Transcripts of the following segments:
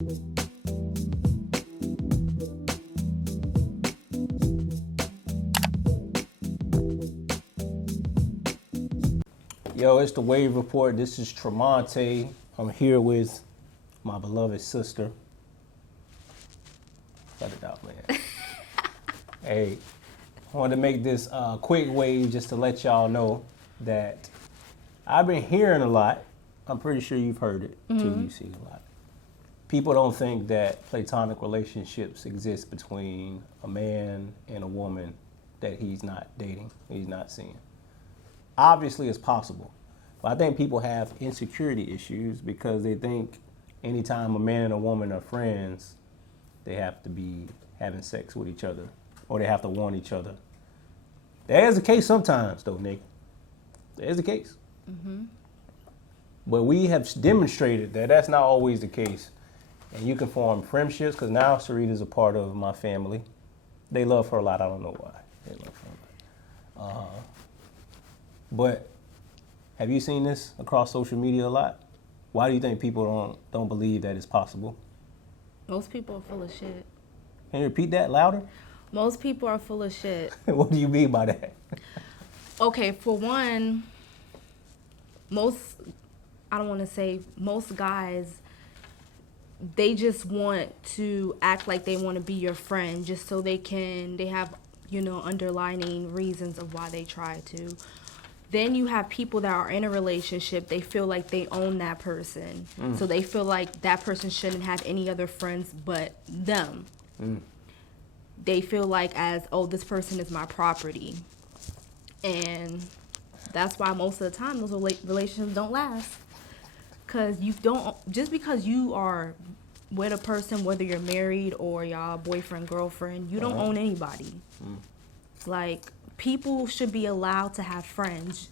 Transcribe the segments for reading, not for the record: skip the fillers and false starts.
Yo, it's the Wave Report. This is Tromonte. I'm here with my beloved sister. Cut it out, man. Hey, I wanted to make this quick wave just to let y'all know that I've been hearing a lot. I'm pretty sure you've heard it too. You've seen a lot. People don't think that platonic relationships exist between a man and a woman that he's not dating, he's not seeing. Obviously, it's possible. But I think people have insecurity issues because they think anytime a man and a woman are friends, they have to be having sex with each other or they have to want each other. That is the case sometimes, though, Nick. That is the case. Mm-hmm. But we have demonstrated that that's not always the case. And you can form friendships because now Sireta's a part of my family. They love her a lot. I don't know why. They love her a lot. But have you seen this across social media a lot? Why do you think people don't believe that it's possible? Most people are full of shit. Can you repeat that louder? Most people are full of shit. What do you mean by that? Okay, for one, most guys, they just want to act like they want to be your friend just so they have, underlining reasons of why they try to. Then you have people that are in a relationship, they feel like they own that person. So they feel like that person shouldn't have any other friends but them. They feel like this person is my property. And that's why most of the time those relationships don't last. Because just because you are with a person, whether you're married or y'all boyfriend, girlfriend, you don't own anybody. Like, people should be allowed to have friends.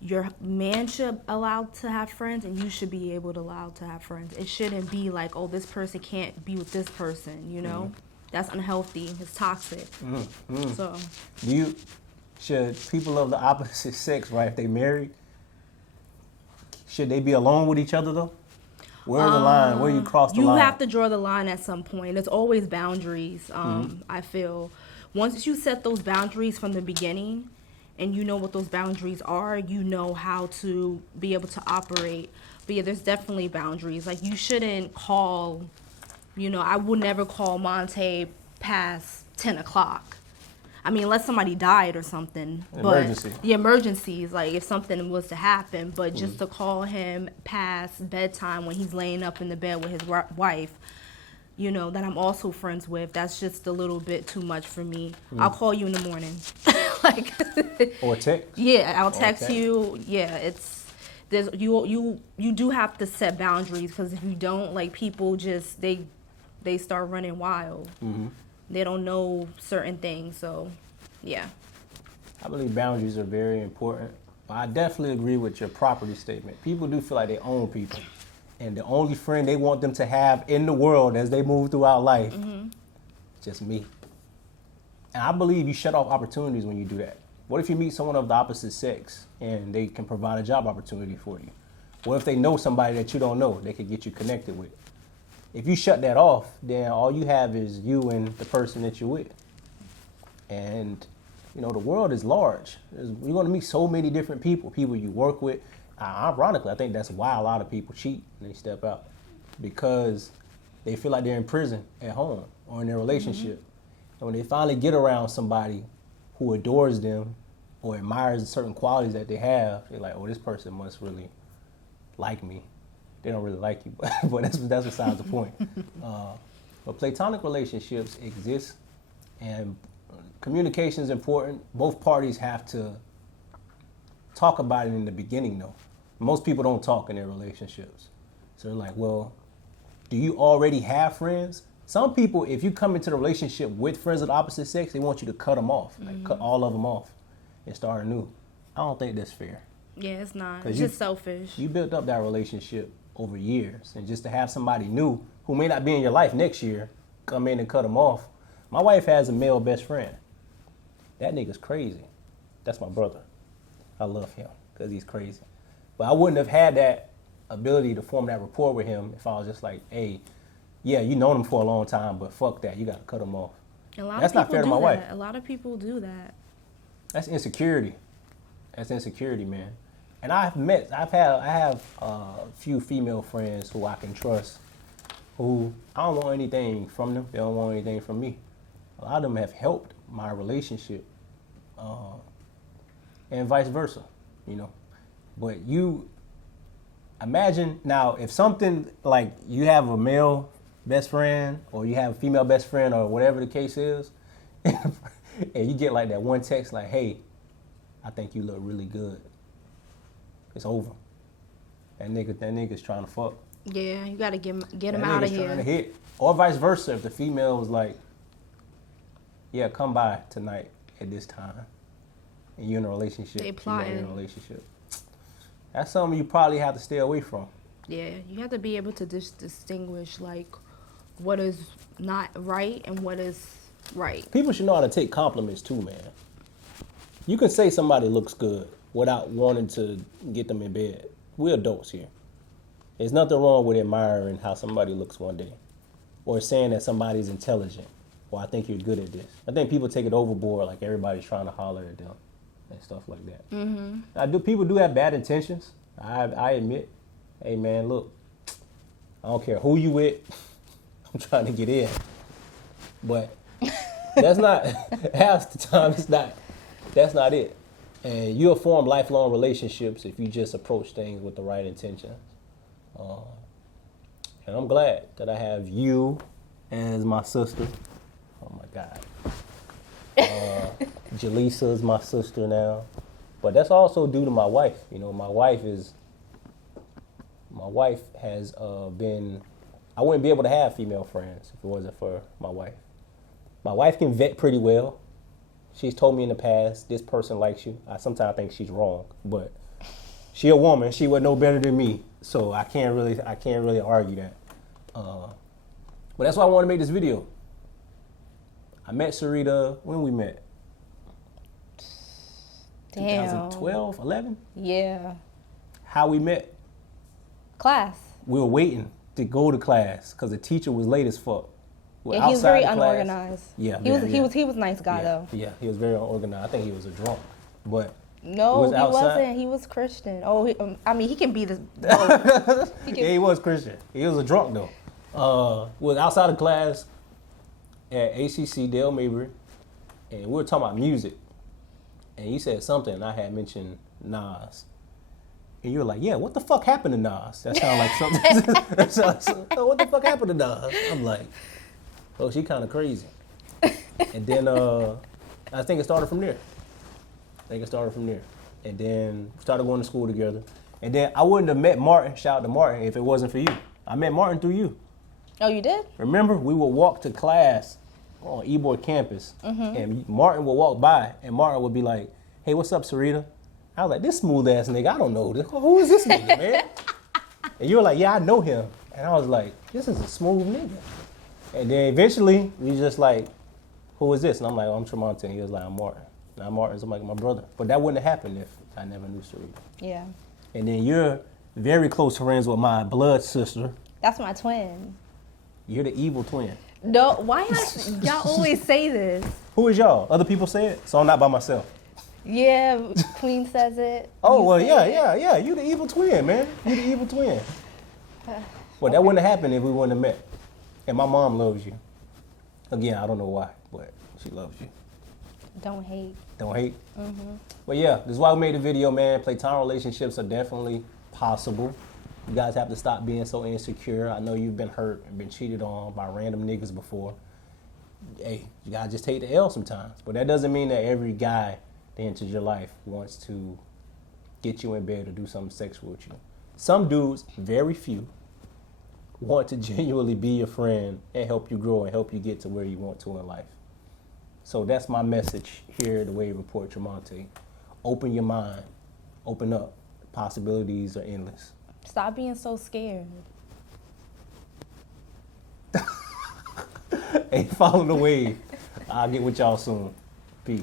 Your man should allowed to have friends, and you should be allowed to have friends. It shouldn't be like, this person can't be with this person, That's unhealthy. It's toxic. So, should people of the opposite sex, right, if they married, should they be alone with each other, though? Where's the line? Where you cross the line? You have to draw the line at some point. There's always boundaries, I feel. Once you set those boundaries from the beginning and you know what those boundaries are, you know how to be able to operate. But yeah, there's definitely boundaries. Like, you shouldn't call, I would never call Monte past 10 o'clock. I mean, unless somebody died or something. Emergency. But the emergencies, like if something was to happen, but just to call him past bedtime when he's laying up in the bed with his wife, that I'm also friends with, that's just a little bit too much for me. I'll call you in the morning. Or text? Yeah, I'll text you. Yeah, you do have to set boundaries, because if you don't, like, people just, they start running wild. They don't know certain things, so yeah. I believe boundaries are very important. I definitely agree with your property statement. People do feel like they own people. And the only friend they want them to have in the world as they move throughout life, just me. And I believe you shut off opportunities when you do that. What if you meet someone of the opposite sex and they can provide a job opportunity for you? What if they know somebody that you don't know they could get you connected with? If you shut that off, then all you have is you and the person that you're with. And, the world is large. You're going to meet so many different people you work with. Ironically, I think that's why a lot of people cheat when they step out, because they feel like they're in prison at home or in their relationship. And when they finally get around somebody who adores them or admires certain qualities that they have, they're like, this person must really like me. They don't really like you, but that's besides the point. But platonic relationships exist, and communication is important. Both parties have to talk about it in the beginning, though. Most people don't talk in their relationships. So they're like, well, do you already have friends? Some people, if you come into the relationship with friends of the opposite sex, they want you to cut them off, like cut all of them off and start anew. I don't think that's fair. Yeah, it's not. It's just selfish. You built up that relationship over years, and just to have somebody new who may not be in your life next year come in and cut them off. My wife has a male best friend. That nigga's crazy. That's my brother. I love him because he's crazy. But I wouldn't have had that ability to form that rapport with him if I was just like, hey, yeah, you know them for a long time, but fuck that, you gotta cut them off. That's not fair to my that. wife. A lot of people do that. That's insecurity. That's insecurity, man. And I have a few female friends who I can trust, who I don't want anything from them. They don't want anything from me. A lot of them have helped my relationship, and vice versa, you know. But you imagine now if something like you have a male best friend or you have a female best friend or whatever the case is, and you get like that one text like, "Hey, I think you look really good." It's over. That nigga's trying to fuck. Yeah, you gotta get That him out of nigga's trying to here. hit. Or vice versa, if the female was like, "Yeah, come by tonight at this time," and you're in a relationship. They you're in plotting. a relationship. That's something you probably have to stay away from. Yeah, you have to be able to distinguish like what is not right and what is right. People should know how to take compliments too, man. You can say somebody looks good without wanting to get them in bed. We're adults here. There's nothing wrong with admiring how somebody looks one day, or saying that somebody's intelligent, or I think you're good at this. I think people take it overboard, like everybody's trying to holler at them and stuff like that. Mm-hmm. People do have bad intentions. I admit. Hey man, look, I don't care who you with. I'm trying to get in, but that's not half the time. That's not it. And you'll form lifelong relationships if you just approach things with the right intentions. And I'm glad that I have you as my sister. Oh my God. Jaleesa is my sister now. But that's also due to my wife. You know, my wife has been, I wouldn't be able to have female friends if it wasn't for my wife. My wife can vet pretty well. She's told me in the past, this person likes you. I sometimes think she's wrong, but she a woman. She was no better than me, so I can't really argue that. But that's why I want to make this video. I met Sireta when we met. Damn. 2012, 11? Yeah. How we met? Class. We were waiting to go to class because the teacher was late as fuck. Yeah, he was very unorganized. Yeah, he was a nice guy though. Yeah, he was very unorganized. I think he was a drunk, but no, he wasn't. He was Christian. Oh, he can be the. He was Christian. He was a drunk though. Was outside of class at ACC Dale Mabry, and we were talking about music, and he said something, and I had mentioned Nas. And you were like, yeah, what the fuck happened to Nas? That sounded like something. That sounds like, what the fuck happened to Nas? I'm like, oh, she kind of crazy. And then I think it started from there. And then started going to school together. And then I wouldn't have met Martin, shout out to Martin, if it wasn't for you. I met Martin through you. Oh, you did? Remember, we would walk to class on Ybor campus, and Martin would walk by, and Martin would be like, hey, what's up, Sireta? I was like, this smooth ass nigga, I don't know. Who is this nigga, man? And you were like, yeah, I know him. And I was like, this is a smooth nigga. And then eventually, we just like, who is this? And I'm like, oh, I'm Tromonte. And he was like, I'm Martin. Now Martin's like my brother. But that wouldn't have happened if I never knew Sireta. Yeah. And then you're very close friends with my blood sister. That's my twin. You're the evil twin. No, why y'all always say this? Who is y'all? Other people say it, so I'm not by myself. Yeah, Queen says it. Oh, well, yeah. You the evil twin, man. You the evil twin. Well, that wouldn't have happened if we wouldn't have met. And my mom loves you. Again, I don't know why, but she loves you. Don't hate. Don't hate? Mm-hmm. But yeah, this is why we made the video, man. Platonic relationships are definitely possible. You guys have to stop being so insecure. I know you've been hurt and been cheated on by random niggas before. Hey, you gotta just take the L sometimes. But that doesn't mean that every guy that enters your life wants to get you in bed or do something sexual with you. Some dudes, very few, want to genuinely be your friend and help you grow and help you get to where you want to in life. So that's my message here at the Wave Report, Tromonte. Open your mind. Open up. Possibilities are endless. Stop being so scared. Hey, follow the wave. I'll get with y'all soon. Peace.